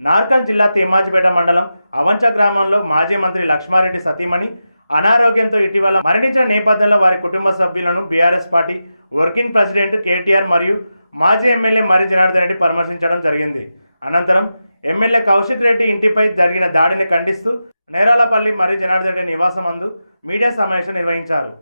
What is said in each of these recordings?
నార్కల్ జిల్లా తిమ్మాజిపేట మండలం అవంచ గ్రామంలో మాజీ మంత్రి లక్ష్మారెడ్డి సతీమణి అనారోగ్యంతో ఇటీవల మరణించిన నేపథ్యంలో వారి కుటుంబ సభ్యులను BRS party working president KTR మరియు మాజీ ఎమ్మెల్యే మరి జనార్దన్ రెడ్డి పరామర్శించడం జరిగింది. అనంతరం ఎమ్మెల్యే కౌశిక్ రెడ్డి ఇంటిపై జరిగిన దాడిని ఖండిస్తూ నేరాలపల్లి మరి జనార్దన్ రెడ్డి నివాసం అందు మీడియా సమావేశం నిర్వహించారు.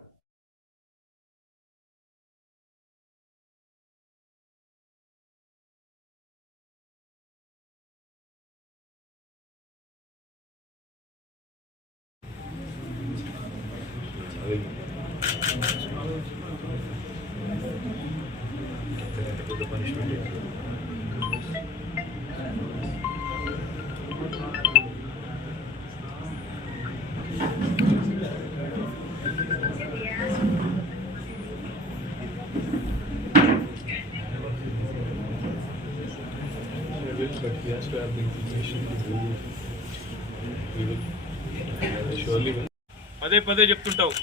పదే పదే చెప్తుంటావు.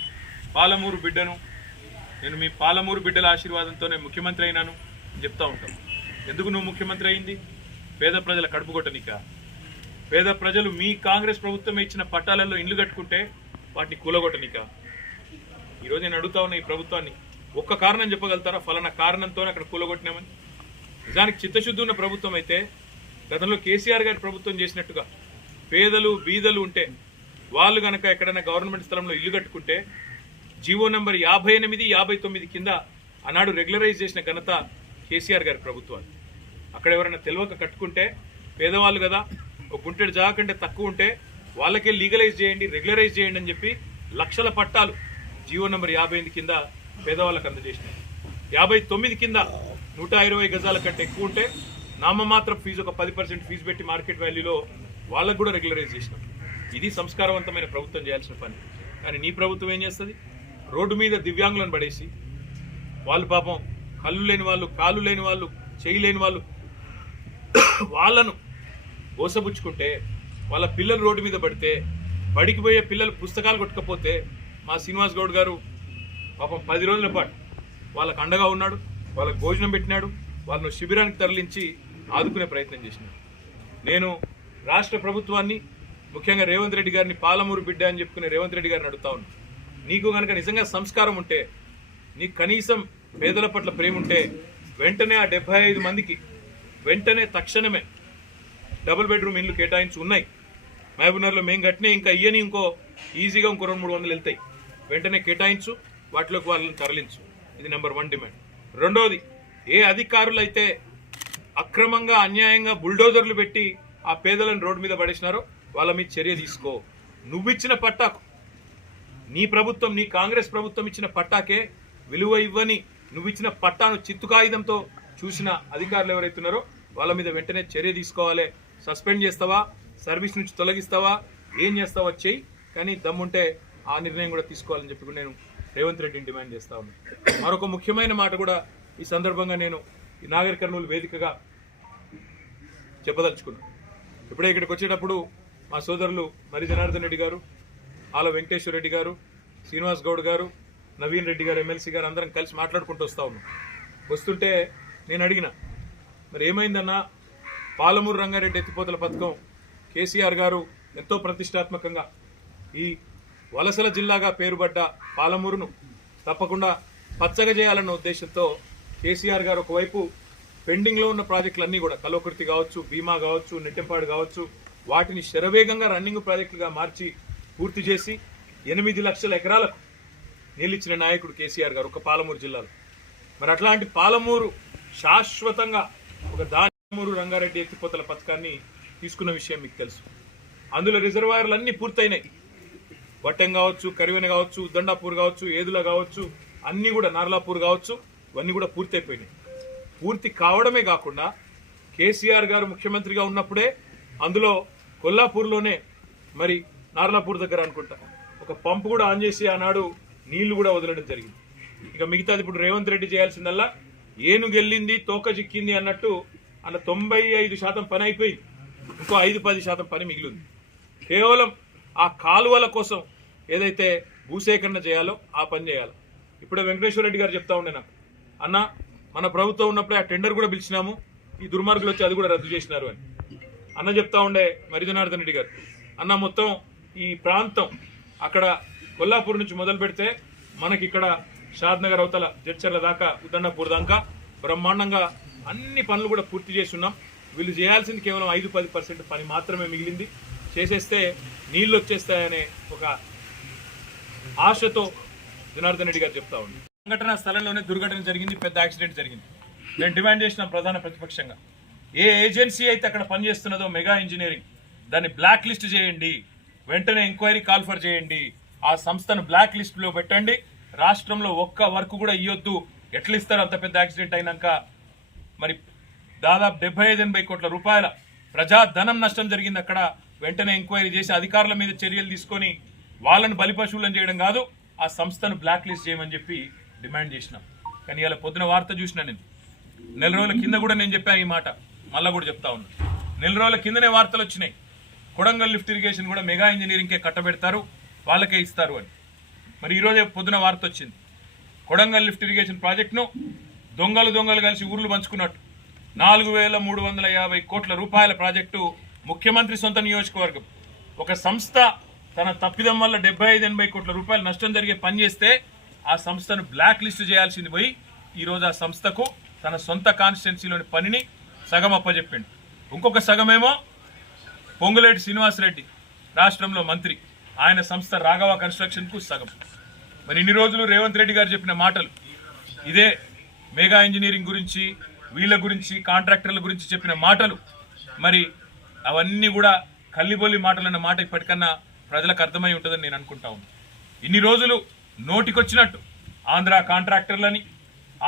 పాలమూరు బిడ్డను. నేను మీ పాలమూరు బిడ్డల ఆశీర్వాదంతోనే ముఖ్యమంత్రి అయినాను. చెప్తా ఉంటాం. ఎందుకు నువ్వు ముఖ్యమంత్రి అయింది? పేద ప్రజల కడుపు కొట్టనిక? పేద ప్రజలు మీ కాంగ్రెస్ ప్రభుత్వం ఇచ్చిన పట్టాలలో ఇండ్లు కట్టుకుంటే వాటిని కూలగొట్టనిక? ఈరోజు నేను అడుగుతా ఉన్నా ఈ ప్రభుత్వాన్ని ఒక్క కారణం చెప్పగలుగుతారా? ఫలానా కారణంతోనే అక్కడ కూలగొట్టినామని? నిజానికి చిత్తశుద్ధి ఉన్న ప్రభుత్వం అయితే గతంలో కేసీఆర్ గారి ప్రభుత్వం చేసినట్టుగా పేదలు బీదలు ఉంటే వాళ్ళు కనుక ఎక్కడైనా గవర్నమెంట్ స్థలంలో ఇల్లు కట్టుకుంటే జీవో నెంబర్ యాభై ఎనిమిది యాభై తొమ్మిది కింద ఆనాడు రెగ్యులరైజ్ చేసిన ఘనత కేసీఆర్ గారి ప్రభుత్వాలు అక్కడ ఎవరైనా తెలియక కట్టుకుంటే పేదవాళ్ళు కదా ఒక గుంటెడు జాగా కంటే తక్కువ ఉంటే వాళ్ళకే లీగలైజ్ చేయండి రెగ్యులరైజ్ చేయండి అని చెప్పి లక్షల పట్టాలు జీవో నెంబర్ యాభై ఎనిమిది కింద పేదవాళ్ళకు అందజేసినాయి యాభై తొమ్మిది కింద నూట ఇరవై గజాల కంటే ఎక్కువ ఉంటే నామమాత్రం ఫీజు ఒక పది పర్సెంట్ ఫీజు పెట్టి మార్కెట్ వాల్యూలో వాళ్ళకు కూడా రెగ్యులరైజ్ చేసినాం. ఇది సంస్కారవంతమైన ప్రభుత్వం చేయాల్సిన పని. కానీ నీ ప్రభుత్వం ఏం చేస్తుంది? రోడ్డు మీద దివ్యాంగులను పడేసి వాళ్ళు పాపం కళ్ళు లేని వాళ్ళు కాళ్ళు లేని వాళ్ళు చేయి లేని వాళ్ళు వాళ్ళను గోసబుచ్చుకుంటే వాళ్ళ పిల్లలు రోడ్డు మీద పడితే బడికి పోయే పిల్లలు పుస్తకాలు కొట్టకపోతే మా శ్రీనివాస్ గౌడ్ గారు పాపం పది రోజుల పాటు వాళ్ళకు అండగా ఉన్నాడు వాళ్ళకు భోజనం పెట్టినాడు వాళ్ళను శిబిరానికి తరలించి ఆదుకునే ప్రయత్నం చేసినాడు. నేను రాష్ట్ర ప్రభుత్వాన్ని ముఖ్యంగా రేవంత్ రెడ్డి గారిని పాలమూరు బిడ్డ అని చెప్పుకునే రేవంత్ రెడ్డి గారిని అడుగుతా ఉన్నాను నీకు కనుక నిజంగా సంస్కారం ఉంటే నీకు కనీసం పేదల పట్ల ప్రేమ ఉంటే వెంటనే ఆ డెబ్బై ఐదు మందికి వెంటనే తక్షణమే డబుల్ బెడ్రూమ్ ఇల్లు కేటాయించి ఉన్నాయి మహబూబ్నగర్లో మేము కట్టినా ఇంకా ఇయ్యని ఇంకో ఈజీగా ఇంకో రెండు మూడు వందలు వెళ్తాయి. వెంటనే కేటాయించు వాటిలోకి వాళ్ళని తరలించు. ఇది నెంబర్ వన్ డిమాండ్. రెండోది ఏ అధికారులు అయితే అక్రమంగా అన్యాయంగా బుల్డోజర్లు పెట్టి ఆ పేదలను రోడ్డు మీద పడేసినారో వాళ్ళ మీద చర్య తీసుకో. నువ్విచ్చిన పట్టాకు నీ ప్రభుత్వం నీ కాంగ్రెస్ ప్రభుత్వం ఇచ్చిన పట్టాకే విలువ ఇవ్వని నువ్వు ఇచ్చిన పట్టాను చిత్తు చూసిన అధికారులు ఎవరైతున్నారో వాళ్ళ మీద వెంటనే చర్య తీసుకోవాలి. సస్పెండ్ చేస్తావా? సర్వీస్ నుంచి తొలగిస్తావా? ఏం చేస్తావా వచ్చేయి కానీ దమ్ముంటే ఆ నిర్ణయం కూడా తీసుకోవాలని చెప్పి నేను రేవంత్ రెడ్డిని డిమాండ్ చేస్తా ఉన్నాను మరొక ముఖ్యమైన మాట కూడా ఈ సందర్భంగా నేను ఈ నాగర్ కర్నూలు వేదికగా చెప్పదలుచుకున్నాను ఇప్పుడే ఇక్కడికి వచ్చేటప్పుడు మా సోదరులు మరి జనార్దన్ రెడ్డి గారు ఆల వెంకటేశ్వర రెడ్డి గారు శ్రీనివాస్ గౌడ్ గారు నవీన్ రెడ్డి గారు ఎమ్మెల్సీ గారు అందరం కలిసి మాట్లాడుకుంటూ వస్తా ఉన్నాం. వస్తుంటే నేను అడిగిన మరి ఏమైందన్నా? పాలమూరు రంగారెడ్డి ఎత్తిపోతల పథకం కేసీఆర్ గారు ఎంతో ప్రతిష్టాత్మకంగా ఈ వలసల జిల్లాగా పేరుపడ్డ పాలమూరును తప్పకుండా పచ్చగా చేయాలన్న ఉద్దేశంతో కేసీఆర్ గారు ఒకవైపు పెండింగ్లో ఉన్న ప్రాజెక్టులన్నీ కూడా కలోకృతి కావచ్చు బీమా కావచ్చు నెట్టెంపాడు కావచ్చు వాటిని శరవేగంగా రన్నింగ్ ప్రాజెక్టులుగా మార్చి పూర్తి చేసి ఎనిమిది లక్షల ఎకరాలకు నిలిచిన నాయకుడు కేసీఆర్ గారు ఒక పాలమూరు జిల్లాలో. మరి అట్లాంటి పాలమూరు శాశ్వతంగా ఒక దానిమూరు రంగారెడ్డి ఎత్తిపోతల పథకాన్ని తీసుకున్న విషయం మీకు తెలుసు. అందులో రిజర్వాయర్లు అన్నీ పూర్తయినాయి. వట్టెం కావచ్చు కరివెన కావచ్చు దండాపూర్ కావచ్చు ఏదుల కావచ్చు అన్నీ కూడా నార్లాపూర్ కావచ్చు ఇవన్నీ కూడా పూర్తయిపోయినాయి. పూర్తి కావడమే కాకుండా కేసీఆర్ గారు ముఖ్యమంత్రిగా ఉన్నప్పుడే అందులో కొల్లాపూర్లోనే మరి నార్లాపూర్ దగ్గర అనుకుంటా. ఒక పంపు కూడా ఆన్ చేసి ఆనాడు నీళ్ళు కూడా వదలడం జరిగింది. ఇక మిగతాది ఇప్పుడు రేవంత్ రెడ్డి చేయాల్సిందల్లా ఏను గెల్లింది తోక చిక్కింది అన్నట్టు అలా తొంభై ఐదు శాతం పని అయిపోయింది. ఇంకో ఐదు పది శాతం పని మిగిలింది. కేవలం ఆ కాలువల కోసం ఏదైతే భూసేకరణ చేయాలో ఆ పని చేయాలి. ఇప్పుడే వెంకటేశ్వర రెడ్డి గారు చెప్తా ఉండే నాకు అన్న మన ప్రభుత్వం ఉన్నప్పుడే ఆ టెండర్ కూడా పిలిచినాము ఈ దుర్మార్గులు వచ్చి అది కూడా రద్దు చేసినారు అని. అన్న చెప్తా ఉండే మరిజనార్దన్ రెడ్డి గారు అన్న మొత్తం ఈ ప్రాంతం అక్కడ కొల్లాపూర్ నుంచి మొదలు పెడితే మనకి ఇక్కడ షాద్నగర్ అవతల జడ్చర్ల దాకా ఉదండపూర్ దాకా బ్రహ్మాండంగా అన్ని పనులు కూడా పూర్తి చేసి ఉన్నాం. వీళ్ళు చేయాల్సింది కేవలం ఐదు పది పర్సెంట్ పని మాత్రమే మిగిలింది. చేసేస్తే నీళ్ళు వచ్చేస్తాయనే ఒక ఆశతో జనార్దన్ రెడ్డి గారు చెప్తా ఉంది సంఘటన స్థలంలోనే దుర్ఘటన జరిగింది పెద్ద యాక్సిడెంట్ జరిగింది. నేను డిమాండ్ చేసిన ప్రధాన ప్రతిపక్షంగా ఏ ఏజెన్సీ అయితే అక్కడ పనిచేస్తున్నదో మెగా ఇంజనీరింగ్ దాన్ని బ్లాక్ లిస్ట్ చేయండి వెంటనే ఎంక్వైరీ కాల్ఫర్ చేయండి ఆ సంస్థను బ్లాక్ లిస్ట్లో పెట్టండి. రాష్ట్రంలో ఒక్క వర్క్ కూడా ఇవ్వద్దు ఎట్లా ఇస్తారు అంత పెద్ద యాక్సిడెంట్ అయినాక? మరి దాదాపు డెబ్బై ఐదు ఎనభై కోట్ల రూపాయల ప్రజా ధనం నష్టం జరిగింది అక్కడ. వెంటనే ఎంక్వైరీ చేసి అధికారుల మీద చర్యలు తీసుకొని వాళ్ళని బలిపశువులను చేయడం కాదు ఆ సంస్థను బ్లాక్ లిస్ట్ చేయమని చెప్పి డిమాండ్ చేసినాం. కానీ ఇలా పొద్దున వార్త చూసిన నేను. నెల రోజుల కింద కూడా నేను చెప్పాను ఈ మాట. మళ్ళా కూడా చెప్తా ఉన్నా. నెల రోజుల కిందనే వార్తలు వచ్చినాయి. కొడంగల్ లిఫ్ట్ ఇరిగేషన్ కూడా మెగా ఇంజనీరింగ్కే కట్టబెడతారు. వాళ్ళకే ఇస్తారు అని. మరి ఈరోజే పొద్దున వార్త వచ్చింది. కొడంగల్ లిఫ్ట్ ఇరిగేషన్ ప్రాజెక్టును దొంగలు దొంగలు కలిసి ఊర్లు పంచుకున్నట్టు. నాలుగు వేల మూడు వందల యాభై కోట్ల రూపాయల ప్రాజెక్టు ముఖ్యమంత్రి సొంత నియోజకవర్గం. ఒక సంస్థ తన తప్పిదం వల్ల డెబ్బై ఐదు ఎనభై కోట్ల రూపాయలు నష్టం జరిగే పని చేస్తే ఆ సంస్థను బ్లాక్ లిస్ట్ చేయాల్సింది పోయి ఈరోజు ఆ సంస్థకు తన సొంత కాన్స్టిట్యున్సీలోని పనిని సగం అప్పచెప్పిండు ఇంకొక సగమేమో పొంగులేటి శ్రీనివాసరెడ్డి రాష్ట్రంలో మంత్రి. ఆయన సంస్థ రాఘవ కన్స్ట్రక్షన్కు సగం. మరి ఇన్ని రోజులు రేవంత్ రెడ్డి గారు చెప్పిన మాటలు. ఇదే మెగా ఇంజనీరింగ్ గురించి వీళ్ళ గురించి కాంట్రాక్టర్ల గురించి చెప్పిన మాటలు. మరి అవన్నీ కూడా కల్లిబొల్లి మాటలన్న మాట ఇప్పటికన్నా ప్రజలకు అర్థమై ఉంటుందని నేను అనుకుంటా ఉన్నాను ఇన్ని రోజులు నోటికొచ్చినట్టు ఆంధ్ర కాంట్రాక్టర్లని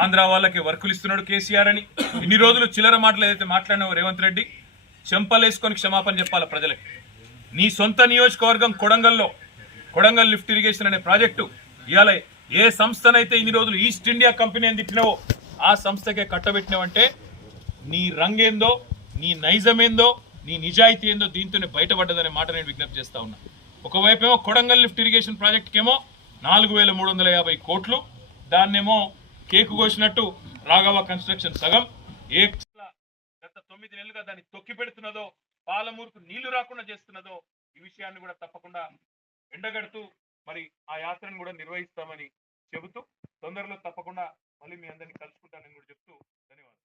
ఆంధ్ర వాళ్ళకి వర్కులు ఇస్తున్నాడు కేసీఆర్ అని. ఇన్ని రోజులు చిల్లర మాటలు ఏదైతే మాట్లాడినావు రేవంత్ రెడ్డి చెంపలేసుకొని క్షమాపణ చెప్పాలి ప్రజలకి? నీ సొంత నియోజకవర్గం కొడంగల్లో కొడంగల్ లిఫ్ట్ ఇరిగేషన్ అనే ప్రాజెక్టు. ఇవాళ ఏ సంస్థనైతే ఇన్ని రోజులు ఈస్ట్ ఇండియా కంపెనీ అని తిట్టినావో ఆ సంస్థకే కట్టబెట్టినావంటే నీ రంగేందో నీ నైజమేందో నీ నిజాయితీ ఏందో దీంతోనే బయటపడ్డదనే మాట నేను విజ్ఞప్తి చేస్తా ఉన్నా. ఒకవైపేమో కొడంగల్ లిఫ్ట్ ఇరిగేషన్ ప్రాజెక్ట్కేమో నాలుగు వేల మూడు వందల యాభై కోట్లు దాన్నేమో కేకు కోసినట్టు రాఘవ కన్స్ట్రక్షన్ సగం. ఏ గత తొమ్మిది నెలలుగా దాన్ని తొక్కి పెడుతున్నదో పాలమూరుకు నీళ్ళు రాకుండా చేస్తున్నదో ఈ విషయాన్ని కూడా తప్పకుండా ఎండగడుతూ మరి ఆ యాత్రను కూడా నిర్వహిస్తామని చెబుతూ తొందరలో తప్పకుండా మళ్ళీ మీ అందరినీ కలుసుకుంటానని కూడా చెప్తూ ధన్యవాదాలు.